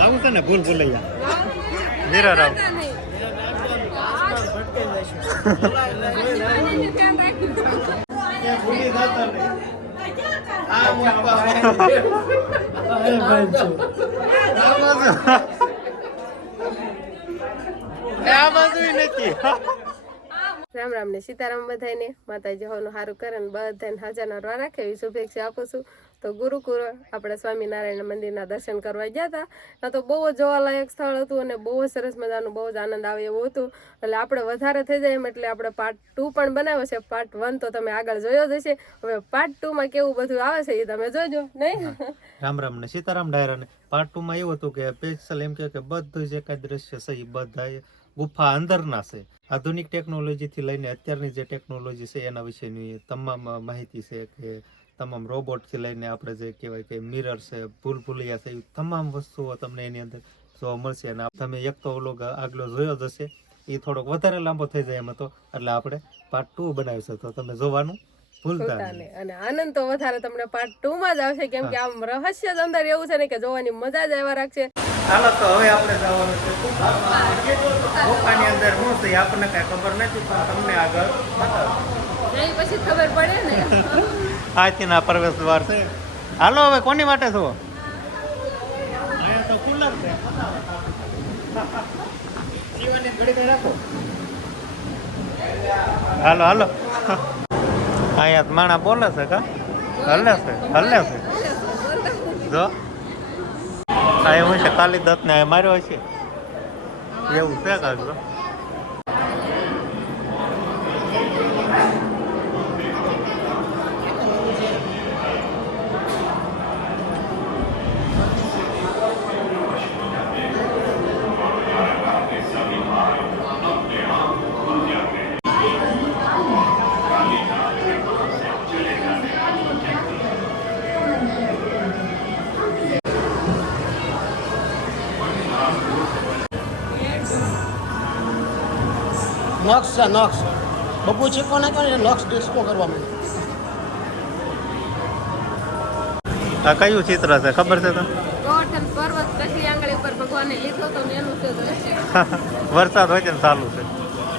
આવું છે ને ભૂલ ભૂલૈયા. મીરા રાવ. આ બાજુ નથી. રામ રામ ને સીતારામ બધાને માતાજી હોનું સારું કરે ને બધાને હાજર રવા રાખે એવી શુભેચ્છા આપું છું. તો ગુરુકુળ આપણે સ્વામિનારાયણ મંદિરના દર્શન કરવા ગયા હતા ત્યાં તો બહુ જોવાલાયક સ્થળ હતું અને બહુ સરસ મજાનું, બહુ જ આનંદ આવે એવું હતું. એટલે આપણે વધારે થઈ જાય એમ એટલે આપણે પાર્ટ ટુ પણ બનાવ્યો છે. પાર્ટ વન તો તમે આગળ જોયો જ હશે. હવે પાર્ટ ટુમાં કેવું બધું આવે છે એ તમે જોજો, નહીં? રામ રામ ને સીતારામ ડાયરા ને પાર્ટ ટુમાં એવું હતું કે સ્પેશિયલ એમ કે બધું જે કાંઈ દ્રશ્ય છે બધા ગુફા અંદરના છે. આધુનિક ટેકનોલોજીથી લઈને અત્યારની જે ટેકનોલોજી છે એના વિશેની તમામ માહિતી છે કે તમામ રોબોટથી લઈને આપણે જે કહેવાય કે મિરર છે ભૂલ ભૂલિયા છે તમામ વસ્તુઓ તમને એની અંદર જોવા મળશે અને તમે એક તો ઓલો આગલો જોયો જ હશે એ થોડોક વધારે લાંબો થઈ જાય એમ હતો એટલે આપણે પાર્ટ ટુ બનાવ્યું છે તો તમે જોવાનું ભૂલતા નહીં. અને આનંદ તો વધારે તમને પાર્ટ ટુ માં જ આવશે કેમ કે આમ રહસ્ય જ અંદર એવું છે ને કે જોવાની મજા જ આવ્યા રાખશે. હાલો તો હવે આપણે જવાનું છે ગુફાની અંદર શું છે આપણને કઈ ખબર નથી પણ તમને આગળ પછી ખબર પડે ને. આથી ના પ્રવેશ દ્વાર છે. હાલો હવે કોની માટે છો? અહીંયા તો કુલર છે. જીવનની ઘડી ઘડી રાખો. હાલો હાલો. અહીંયા તો માણા બોલે છે કા? હલે છે હલે છે. જો. આ એવું છે કાલી દત્ત ને માર્યો છે એવું છે કાંઈક જો નક્ષ છે નોક્સ. બબુ છીકો નાખ્યો ને નોક્સ ડિસ્કો કરવા માંડ્યો આ કયું ચિત્ર છે? ખબર છે તને? ગોવર્ધન પર્વત પહેલી આંગળી ઉપર ભગવાને લીધો તો એનું છે વરસાદ હોય છે ને ચાલુ છે.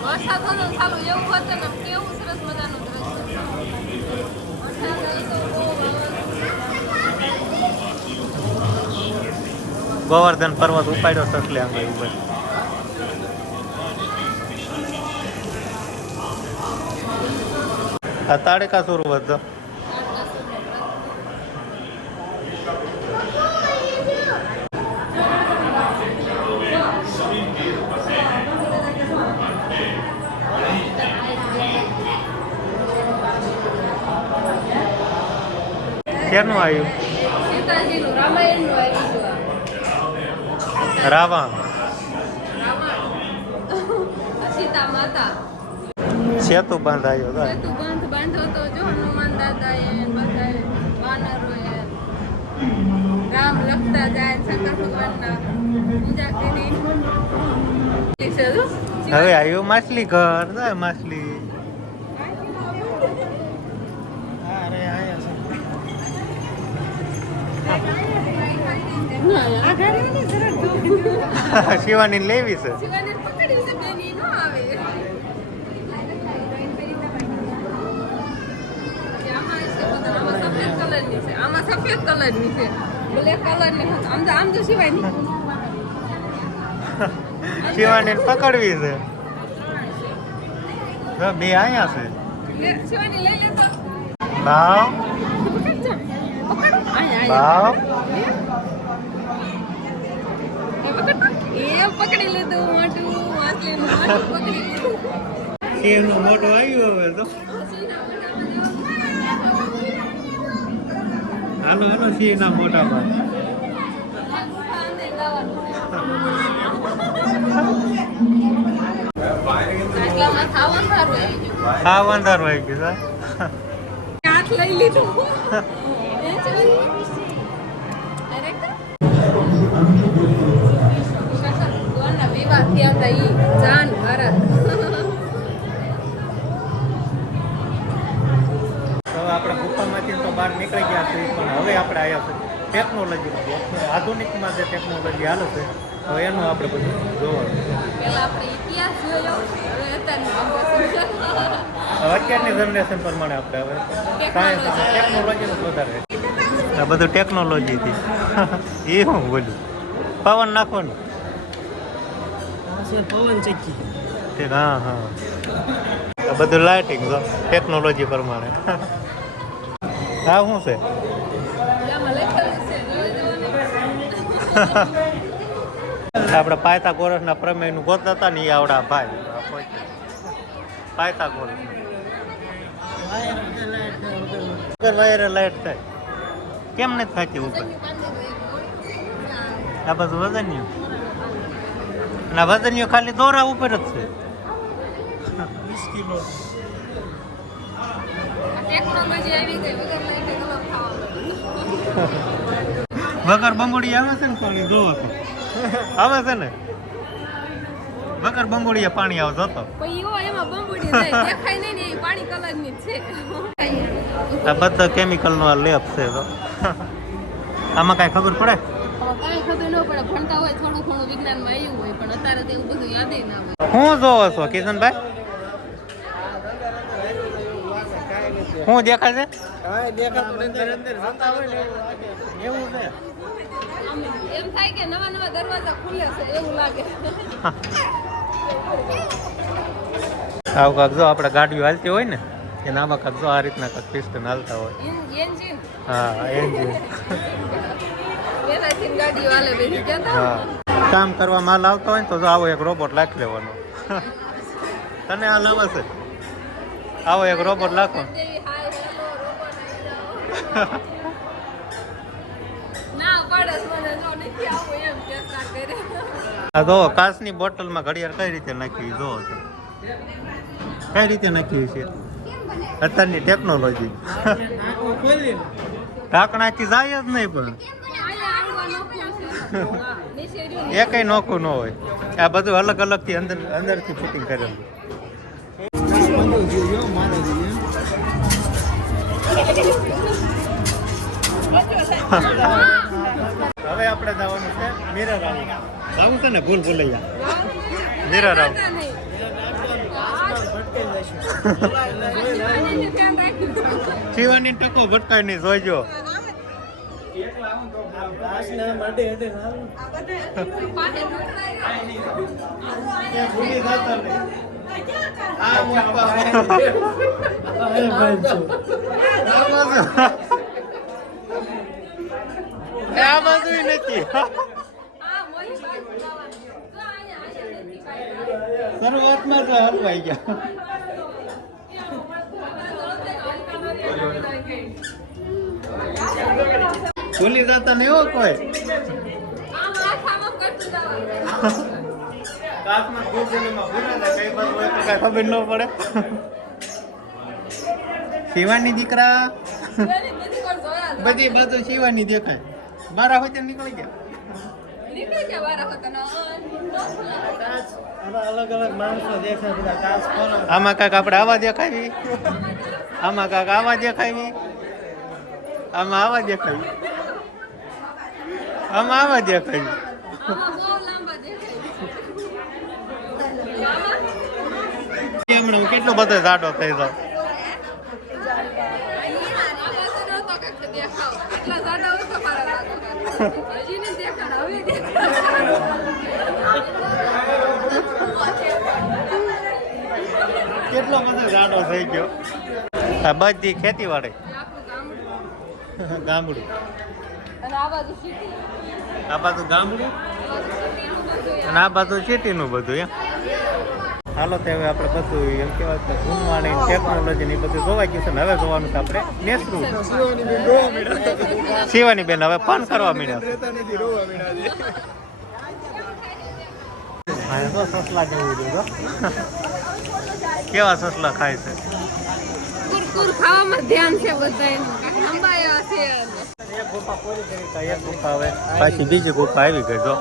વરસાદ હતો ને ચાલુ એવું હતું ને કેવું સરસ મજાનું દ્રશ્ય વરસાદ હોય તો ગોવર્ધન પર્વત ઉપાડ્યો એટલે આંગળી ઉપર. તાડકા સુર વધો. ક્યાંનું આવ્યું. રાવણ. સેતુ બંધ સેતુ તો જો હનુમાન બધાએ વાનરોએ રામ લખતા જાય શંકર ભગવાનના પૂજા કરી. હવે આવ્યું માછલી ઘર ના માછલી. અરે આયા આ ઘરે છે. શિવાની લેવી છે. શિવાની પકડી છે બેન ઈ નો આવે આમાં છે બધા, આમાં સફેદ કલરની છે આમાં સફેદ કલરની છે. બ્લેક કલરની. આમ તો આમ તો શિવાની શિવાની પકડવી છે. બે અહીંયા છે. શિવાની લઈ લે તો. ભાવ પકડ. ભાવ લીધું મોટું વાંસળીનું મોટું પકડી લીધું. મોટું આવ્યું હવે તો. હાલો હાલો સિંહના મોટા આવી ગયું. સર હાથ લઈ લીધું. અરે વિવાહ થયા હતા ઈ જાન બહાર નીકળી ગયા છીએ પણ હવે આપણે આવ્યા છીએ ટેકનોલોજી આધુનિકમાં જે ટેકનોલોજી હાલે છે તો એનું આપણે બધું જોવાનું પેલા આપણે ઇતિહાસ જોયો હવે અત્યારની છે. જનરેશન પ્રમાણે આપણે હવે સાયન્સ ટેકનોલોજી ટેકનોલોજીનું વધારે આ બધું ટેકનોલોજીથી એ હું બોલું. પવન નાખવાનું. પવન ચક્કી હા હા. આ બધું લાઇટિંગ જો ટેકનોલોજી પ્રમાણે. હા શું છે. આપણે પાયતા ગોરસના પ્રમેયનું ગોતતા હતા ને એ આવડા ભાઈ પાયતા ગોરસ વગર વાયરે લાઈટ થાય કેમ નથી થતી ઉપર આ બધું વજનિયું ના વજનિયું ખાલી દોરા ઉપર જ છે વીસ કિલો ટેકનોલોજી આવી ગઈ વગર લાઈટે કલર ખાવાનું વગર બંગોડી આવે છે ને પાણી જોવો તો. આવે છે ને? વગર બંગોડીએ પાણી આવે જતો પણ ઈવો એમાં બંબુડી જાય દેખાય નહીં ને એ પાણી કલરની જ છે. આ બધા કેમિકલનો આ લેપ છે તો. આમાં કાંઈ ખબર પડે? કાંઈ ખબર ન પડે. ભણતા હોય થોડું ઘણું વિજ્ઞાનમાં આવ્યું હોય પણ એવું બધું યાદ ના હોય. હું જોવો છો કિશનભાઈ? શું દેખાય છે. એમ થાય કે નવા નવા દરવાજા ખુલે છે એવું લાગે. આવું કાંક જો આપણે ગાડીઓ હાલતી હોય ને એના આમાં કાંક જો આ રીતના કાંક પિસ્ટન હાલતા હોય. એન્જિન. હા એન્જિન. એનાથી ગાડીઓ હાલે બેસી ગયા કામ કરવા માલ આવતો હોય ને તો જો આવો એક રોબોટ લાખી લેવાનો. તને આ લાવે છે? આવો એક રોબોટ લાખો જેવી હાય હેલો રોબોટ આવી જાઓ ના પડે છે મને જો નથી આવું એમ ચેષ્ટા કરે જો કાચની બોટલમાં ઘડિયાળ કઈ રીતે નાખી જો કઈ રીતે નાખી છે? અત્યારની ટેકનોલોજી ઢાંકણાથી જાય જ નહીં પણ. એ કઈ નોખું ન હોય. આ બધું અલગ અલગથી અંદર, અંદરથી ફિટિંગ કરેલું હવે આપણે જવાનું છે મિરર રાવ જવું છે ને ભૂલ ભૂલૈયા મીરા રાવ શિવાની ટકો ભટકાય નહીં જોઈજો આ બાજુ નથી. શરૂઆતમાં તો હલવાઈ ગયા. ભૂલી જતા નહીં હો કોઈ. ખબર ન પડે. શિવાની દીકરા. બધી બધું શિવાની દેખાય. મારા હોય નીકળી ગયા. અલગ અલગ માણસો દેખાય બધા કાચ ખોલો આમાં કાંઈક આપણે આવા દેખાવી આમાં કાંઈક આવા દેખાવી આમાં આવા દેખાવી આમાં આવા દેખાવી હમણાં હું કેટલો બધો જાડો થઈ જાઉં કેટલો બધો જાડો થઈ ગયો. આ બધી ખેતીવાડી. ગામડું. આ બાજુ ગામડું? અને આ બાજુ સિટીનું બધું એમ. હાલો તે હવે આપણે બધું એમ કહેવાય જૂનવાણી ટેકનોલોજી ની બધું જોવાઈ ગયું છે ને હવે જોવાનું છે આપણે નેસરું. શિવાની બેન હવે ફોન કરવા તો સસલા જેવું જોજો કેવા સસલા ખાય છે? કુરકુર ખાવામાં ધ્યાન છે બધાયનું. લંબાયા છે. એક ગુફા પૂરી કરી એક ગુફા હવે. પાછી બીજી ગુફા આવી ગઈ જો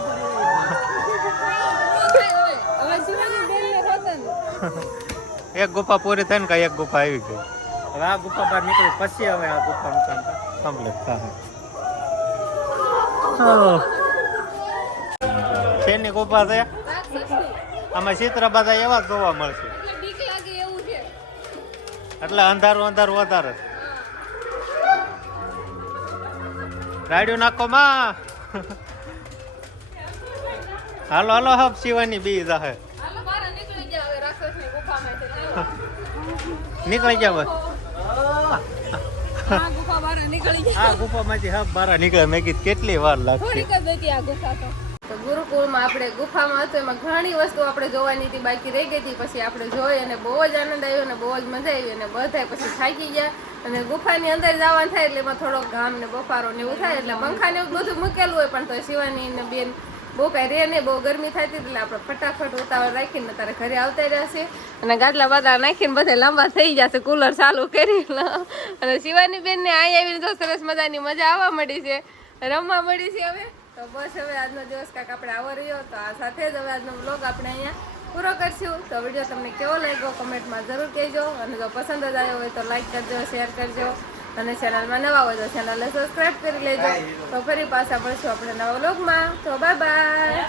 હવે શિવાની બેનને હોતા ને. એક ગુફા પૂરી થઈને કે એક ગુફા આવી ગઈ. હવે આ ગુફા બહાર નીકળી પછી હવે આ ગુફાનું કામ કમ્પ્લીટ થાય શેની ગુફા છે? આમાં ચિત્ર બધા એવા જોવા મળશે. બીક લાગે એવું છે. એટલે અંધારું અંધારું વધારે છે. રાડ્યું નાખો માં. હાલો હાલો હબ શિવાની બી જાહે નીકળી જાવ આ ગુફામાંથી બારા નીકળે મેં કીધું કેટલી વાર લાગશે. ગુરુકુળમાં આપણે ગુફામાં હતો એમાં ઘણી વસ્તુ આપણે જોવાની હતી બાકી રહી ગઈ હતી. પછી આપણે જોઈ અને બહુ જ આનંદ આવ્યો અને બહુ જ મજા આવી અને બધા પછી થાકી ગયા. અને ગુફાની અંદર જવાનું થાય એટલે એમાં થોડોક ઘામ ને બફારો ને એવું થાય એટલે પંખા ને એવું બધું મૂકેલું હોય પણ તો શિવાની ને બેન બહુ કાંઈ રહે નહીં બહુ ગરમી થતી એટલે આપણે ફટાફટ ઉતાવળ રાખીને તારે ઘરે આવતા જશે અને ગાટલા બાદલા નાખીને બધા લાંબા થઈ જશે કુલર ચાલુ કરી અને શિવાની બેનને અહીં આવીને તો સરસ મજાની મજા આવવા મળી છે. રમવા મળી છે હવે. તો બસ હવે આજનો દિવસ કાંઈક આપણે આવો રહ્યો, તો આ સાથે જ હવે આજનો બ્લોગ આપણે અહીંયા પૂરો કરશું. તો વીડિયો તમને કેવો લાગ્યો કમેન્ટમાં જરૂર કહેજો. અને જો પસંદ જ આવ્યો હોય તો લાઈક કરજો શેર કરજો. અને ચેનલમાં નવા હોય તો ચેનલને સબસ્ક્રાઈબ કરી લેજો. તો ફરી પાછા મળશું આપણે નવા વ્લોગમાં તો બાય બાય